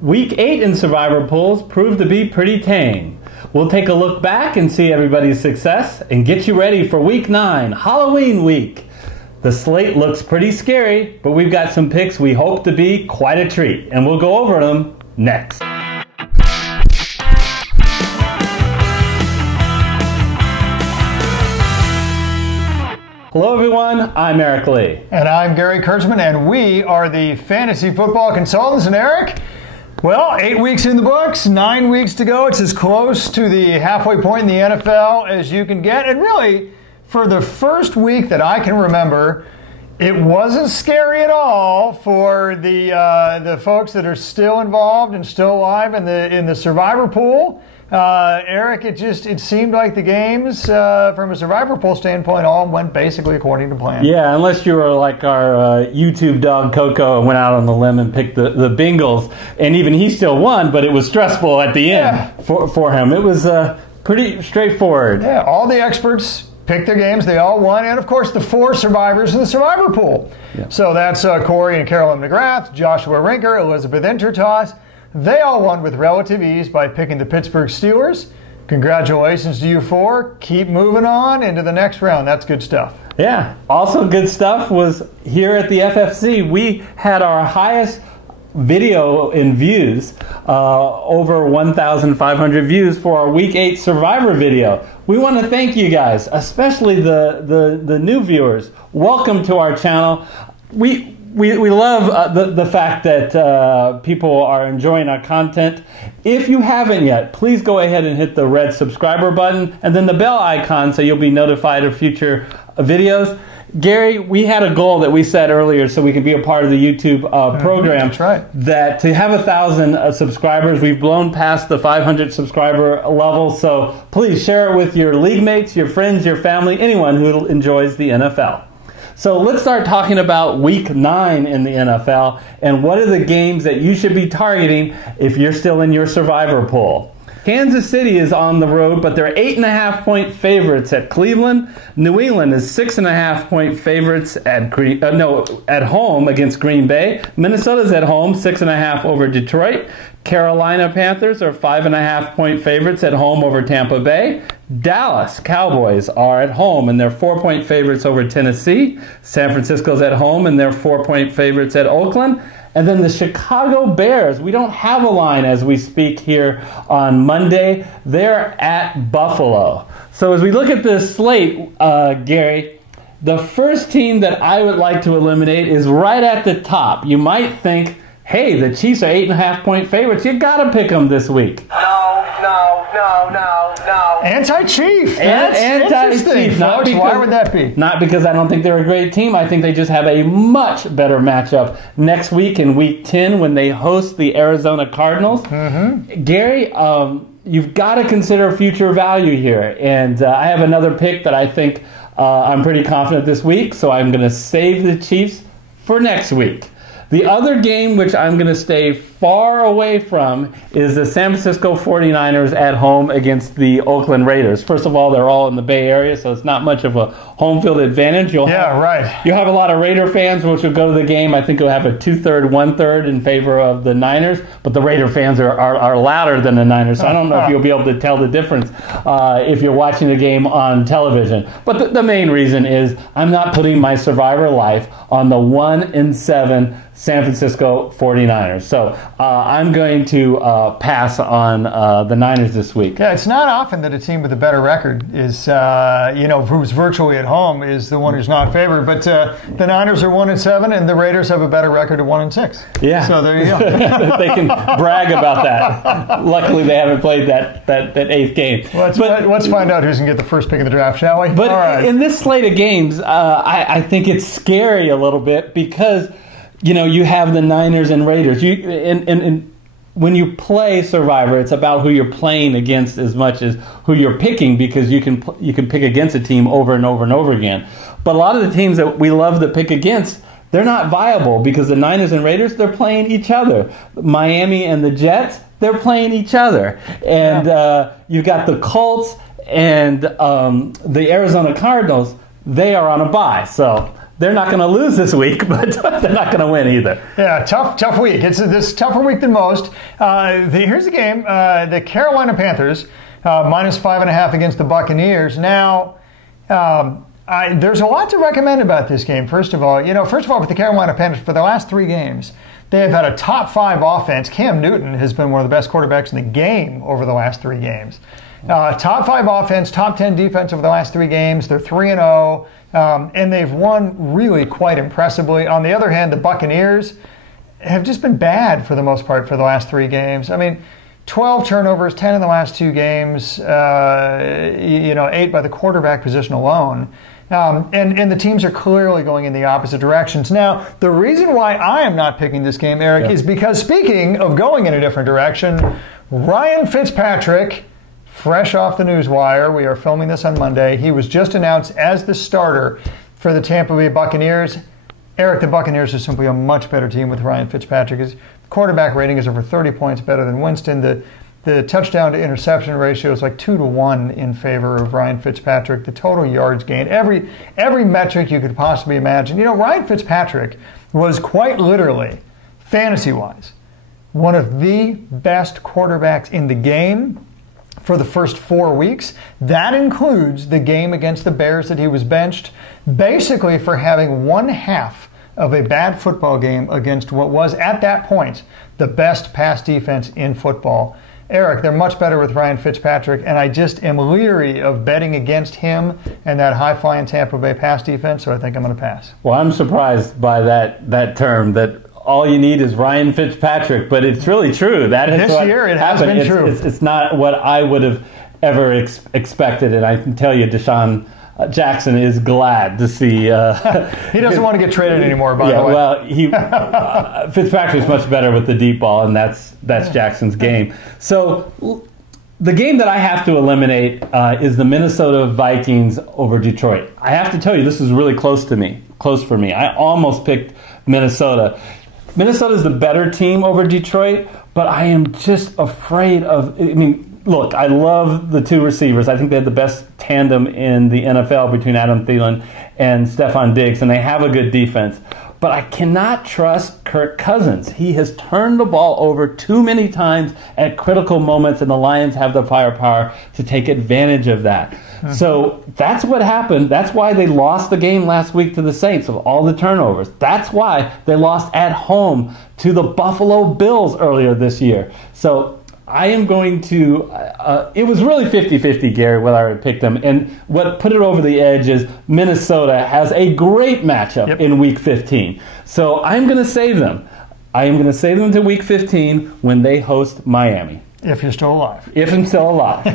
Week 8 in Survivor Pools proved to be pretty tame. We'll take a look back and see everybody's success and get you ready for Week 9, Halloween week. The slate looks pretty scary, but we've got some picks we hope to be quite a treat, and we'll go over them next. Hello everyone, I'm Eric Lee. And I'm Gary Kurtzman, and we are the Fantasy Football Consultants. And Eric, well, 8 weeks in the books, 9 weeks to go. It's as close to the halfway point in the NFL as you can get. And really, for the first week that I can remember, it wasn't scary at all for the folks that are still involved and still alive in the Survivor Pool. Eric, it seemed like the games, from a Survivor Pool standpoint, all went basically according to plan. Yeah, unless you were like our YouTube dog Coco and went out on the limb and picked the Bengals, and even he still won, but it was stressful at the end for him. It was pretty straightforward. Yeah, all the experts picked their games, they all won, and of course the 4 survivors in the Survivor Pool. Yeah. So that's Corey and Carolyn McGrath, Joshua Rinker, Elizabeth Intertoss. They all won with relative ease by picking the Pittsburgh Steelers. Congratulations to you 4. Keep moving on into the next round. That's good stuff. Yeah. Also good stuff was here at the FFC. We had our highest video in views, over 1,500 views for our Week 8 Survivor video. We want to thank you guys, especially the new viewers. Welcome to our channel. We love the fact that people are enjoying our content. If you haven't yet, please go ahead and hit the red subscriber button and then the bell icon so you'll be notified of future videos. Gary, we had a goal that we set earlier so we can be a part of the YouTube program. That's right. That to have 1,000 subscribers, we've blown past the 500 subscriber level. So please share it with your league mates, your friends, your family, anyone who enjoys the NFL. So let's start talking about Week 9 in the NFL and what are the games that you should be targeting if you're still in your Survivor Pool. Kansas City is on the road, but they're 8.5-point favorites at Cleveland. New England is 6.5-point favorites at home against Green Bay. Minnesota's at home, 6.5 over Detroit. Carolina Panthers are 5.5-point favorites at home over Tampa Bay. Dallas Cowboys are at home and they're 4-point favorites over Tennessee. San Francisco's at home and they're 4-point favorites at Oakland. And then the Chicago Bears, we don't have a line as we speak here on Monday. They're at Buffalo. So as we look at this slate, Gary, the first team that I would like to eliminate is right at the top. You might think, hey, the Chiefs are 8.5-point favorites. You got to pick them this week. No. Anti-Chief. That's anti-Chief. Why would that be? Not because I don't think they're a great team. I think they just have a much better matchup next week in Week 10 when they host the Arizona Cardinals. Mm-hmm. Gary, you've got to consider future value here. And I have another pick that I think I'm pretty confident this week, so I'm going to save the Chiefs for next week. The other game which I'm going to stay far away from is the San Francisco 49ers at home against the Oakland Raiders. First of all, they're all in the Bay Area, so it's not much of a home field advantage. You'll have a lot of Raider fans which will go to the game. I think you'll have a 2/3, 1/3 in favor of the Niners, but the Raider fans are louder than the Niners, so I don't know if you'll be able to tell the difference if you're watching the game on television. But the main reason is I'm not putting my Survivor life on the 1-7 San Francisco 49ers. So I'm going to pass on the Niners this week. Yeah, it's not often that a team with a better record is, who's virtually at home is the one who's not favored. But the Niners are 1-7 and the Raiders have a better record of 1-6. Yeah. So there you go. They can brag about that. Luckily, they haven't played that 8th game. Let's find out who's going to get the first pick of the draft, shall we? But all right. In this slate of games, I think it's scary a little bit because you have the Niners and Raiders. When you play Survivor, it's about who you're playing against as much as who you're picking because you can pick against a team over and over and over again. But a lot of the teams that we love to pick against, they're not viable because the Niners and Raiders, they're playing each other. Miami and the Jets, they're playing each other. And you've got the Colts and the Arizona Cardinals, they are on a bye. So they're not going to lose this week, but they're not going to win either. Yeah, tough week. It's this tougher week than most. Here's the game. The Carolina Panthers, -5.5 against the Buccaneers. Now, there's a lot to recommend about this game. First of all, with the Carolina Panthers, for the last 3 games, they have had a top 5 offense. Cam Newton has been one of the best quarterbacks in the game over the last 3 games. Top 5 offense, top 10 defense over the last 3 games. They're 3-0, and they've won really quite impressively. On the other hand, the Buccaneers have just been bad for the most part for the last 3 games. I mean, 12 turnovers, 10 in the last 2 games, 8 by the quarterback position alone. And the teams are clearly going in the opposite directions. Now, the reason why I am not picking this game, Eric, is because, speaking of going in a different direction, Ryan Fitzpatrick, fresh off the newswire, we are filming this on Monday, he was just announced as the starter for the Tampa Bay Buccaneers. Eric, the Buccaneers are simply a much better team with Ryan Fitzpatrick. His quarterback rating is over 30 points better than Winston. The touchdown to interception ratio is like 2-1 in favor of Ryan Fitzpatrick. The total yards gained, every metric you could possibly imagine. Ryan Fitzpatrick was quite literally, fantasy-wise, one of the best quarterbacks in the game for the first 4 weeks. That includes the game against the Bears that he was benched, basically for having 1/2 of a bad football game against what was, at that point, the best pass defense in football. Eric, they're much better with Ryan Fitzpatrick, and I just am leery of betting against him and that high-flying Tampa Bay pass defense, so I think I'm going to pass. Well, I'm surprised by that term, that all you need is Ryan Fitzpatrick, but it's really true. That is this year it has been true. It's not what I would have ever expected, and I can tell you, Deshaun Jackson is glad to see. He doesn't want to get traded anymore, by the way. Well, Fitzpatrick's much better with the deep ball, and that's Jackson's game. So the game that I have to eliminate is the Minnesota Vikings over Detroit. I have to tell you, this is really close for me. I almost picked Minnesota. Minnesota's the better team over Detroit, but I am just afraid of. Look, I love the 2 receivers. I think they have the best tandem in the NFL between Adam Thielen and Stephon Diggs, and they have a good defense. But I cannot trust Kirk Cousins. He has turned the ball over too many times at critical moments, and the Lions have the firepower to take advantage of that. Mm-hmm. So that's what happened. That's why they lost the game last week to the Saints, of all the turnovers. That's why they lost at home to the Buffalo Bills earlier this year. So I am going to, it was really 50-50, Gary, whether I picked them. And what put it over the edge is Minnesota has a great matchup in Week 15. So I'm going to save them. I am going to save them to Week 15 when they host Miami. If you're still alive. If I'm still alive.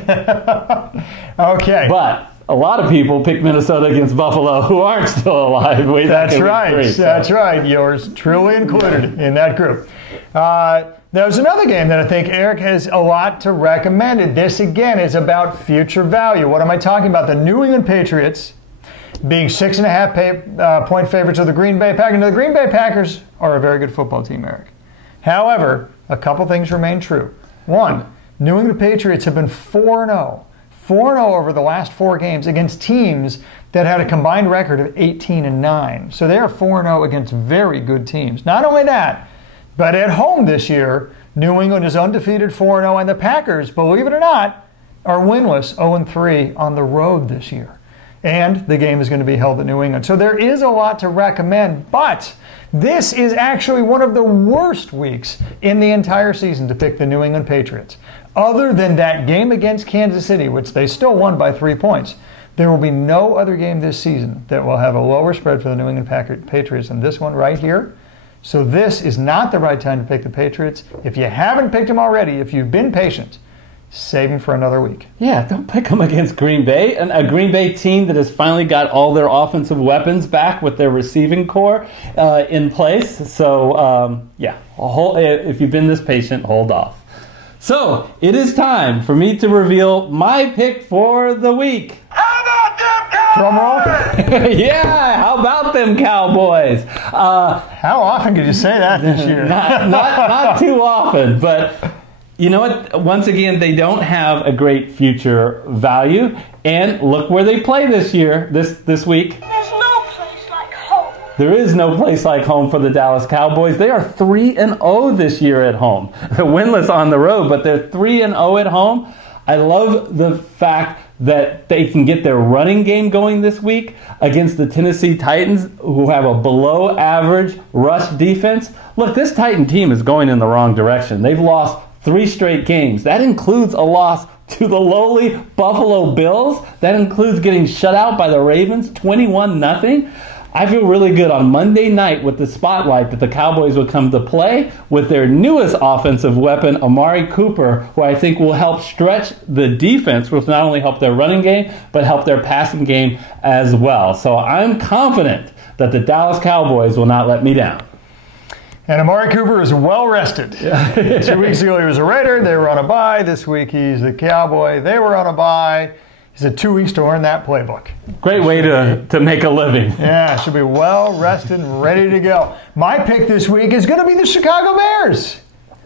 Okay. But a lot of people pick Minnesota against Buffalo who aren't still alive. That's right. That's right. Yours truly included in that group. There's another game that I think Eric has a lot to recommend. This, again, is about future value. What am I talking about? The New England Patriots being 6.5 point favorites of the Green Bay Packers. Now, the Green Bay Packers are a very good football team, Eric. However, a couple things remain true. One, New England Patriots have been 4-0. 4-0 over the last 4 games against teams that had a combined record of 18-9. So they are 4-0 against very good teams. Not only that, but at home this year, New England is undefeated 4-0, and the Packers, believe it or not, are winless 0-3 on the road this year. And the game is going to be held in New England. So there is a lot to recommend, but this is actually one of the worst weeks in the entire season to pick the New England Patriots. Other than that game against Kansas City, which they still won by 3 points, there will be no other game this season that will have a lower spread for the New England Patriots than this one right here. So this is not the right time to pick the Patriots. If you haven't picked them already, if you've been patient, save them for another week. Yeah, don't pick them against Green Bay. And a Green Bay team that has finally got all their offensive weapons back with their receiving core in place. So, if you've been this patient, hold off. So, it is time for me to reveal my pick for the week. How about them Cowboys? Drum roll. Yeah, how about them Cowboys? How often could you say that this year? not too often, but you know what? Once again, they don't have a great future value, and look where they play this year, this week. There's no place like home. There is no place like home for the Dallas Cowboys. They are 3-0 this year at home. They're winless on the road, but they're 3-0 at home. I love the fact that they can get their running game going this week against the Tennessee Titans, who have a below-average rush defense. Look, this Titan team is going in the wrong direction. They've lost 3 straight games. That includes a loss to the lowly Buffalo Bills. That includes getting shut out by the Ravens, 21-0. I feel really good on Monday night with the spotlight that the Cowboys will come to play with their newest offensive weapon, Amari Cooper, who I think will help stretch the defense, which not only help their running game, but help their passing game as well. So I'm confident that the Dallas Cowboys will not let me down. And Amari Cooper is well rested. 2 weeks ago he was a Raider. They were on a bye. This week he's the Cowboy. They were on a bye. He's had 2 weeks to learn that playbook. Great way to make a living. Yeah, should be well rested and ready to go. My pick this week is going to be the Chicago Bears.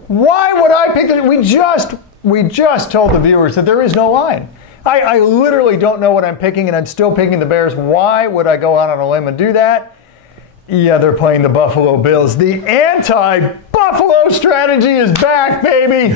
Why would I pick it? We just told the viewers that there is no line. I literally don't know what I'm picking, and I'm still picking the Bears. Why would I go out on a limb and do that? Yeah, they're playing the Buffalo Bills. The anti-Buffalo strategy is back, baby.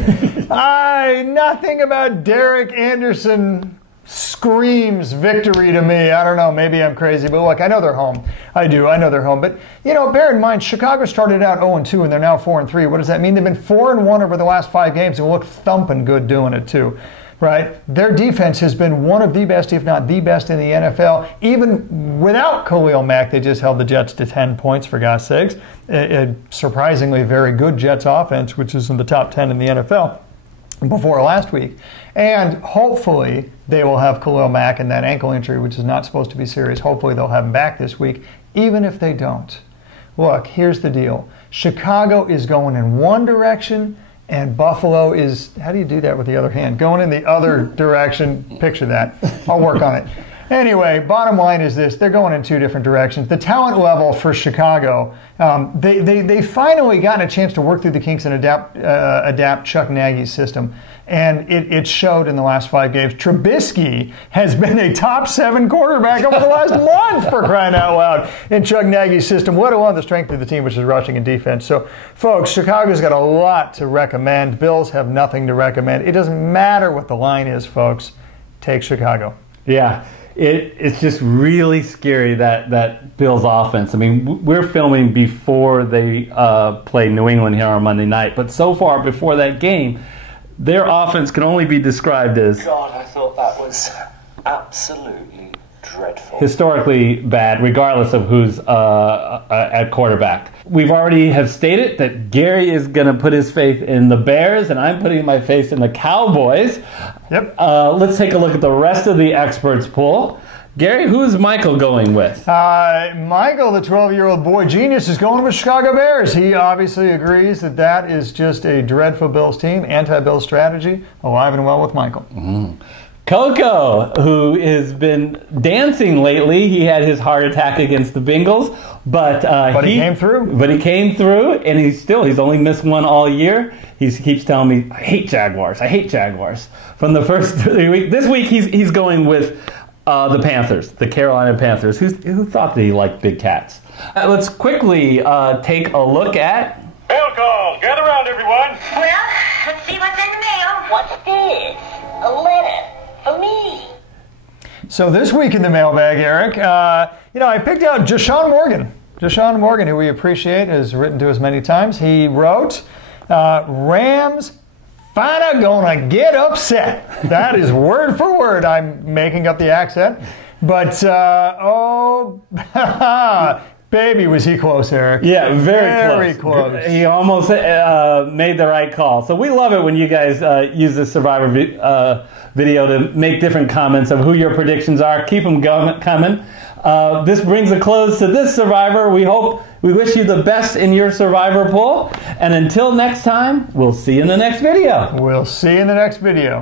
Nothing about Derek Anderson screams victory to me. I don't know, maybe I'm crazy, but look, I know they're home. I know they're home. But, bear in mind, Chicago started out 0-2 and they're now 4-3. What does that mean? They've been 4-1 over the last 5 games and look thumping good doing it too, right? Their defense has been one of the best, if not the best in the NFL. Even without Khalil Mack, they just held the Jets to 10 points, for God's sakes. A surprisingly very good Jets offense, which is in the top 10 in the NFL. Before last week. And hopefully they will have Khalil Mack and that ankle injury, which is not supposed to be serious. Hopefully they'll have him back this week. Even if they don't, look, here's the deal. Chicago is going in one direction and Buffalo is, how do you do that with the other hand? Going in the other direction. Picture that. I'll work on it. Anyway, bottom line is this. They're going in 2 different directions. The talent level for Chicago, they finally gotten a chance to work through the kinks and adapt Chuck Nagy's system. And it showed in the last 5 games. Trubisky has been a top 7 quarterback over the last month, for crying out loud, in Chuck Nagy's system, let alone the strength of the team, which is rushing and defense. So, folks, Chicago's got a lot to recommend. Bills have nothing to recommend. It doesn't matter what the line is, folks. Take Chicago. Yeah. It's just really scary, that Bills offense. I mean, we're filming before they play New England here on Monday night, but so far before that game, their offense can only be described as... God, I thought that was absolutely dreadful. Historically bad, regardless of who's at quarterback. We've already have stated that Gary is going to put his faith in the Bears, and I'm putting my faith in the Cowboys. Yep. Let's take a look at the rest of the experts pool. Gary, who is Michael going with? Michael, the 12-year-old boy genius, is going with Chicago Bears. He obviously agrees that is just a dreadful Bills team, anti-Bills strategy, alive and well with Michael. Mm. Coco, who has been dancing lately. He had his heart attack against the Bengals, but he came through. But he came through, and he's only missed one all year. He keeps telling me, I hate Jaguars. I hate Jaguars. From the first 3 weeks. This week, he's going with the Panthers, the Carolina Panthers. Who thought that he liked big cats? Let's quickly take a look at... Mail call. Gather around, everyone. Well, let's see what's in the mail. What's this? A letter for me. So this week in the mailbag, Eric, I picked out Deshaun Morgan. Deshaun Morgan, who we appreciate, has written to us many times. He wrote, Rams finna gonna get upset. That is word for word. I'm making up the accent. But, baby, was he close, Eric. Yeah, very close. He almost made the right call. So we love it when you guys use this Survivor video to make different comments of who your predictions are. Keep them coming. This brings a close to this Survivor. We wish you the best in your Survivor pool. And until next time, we'll see you in the next video. We'll see you in the next video.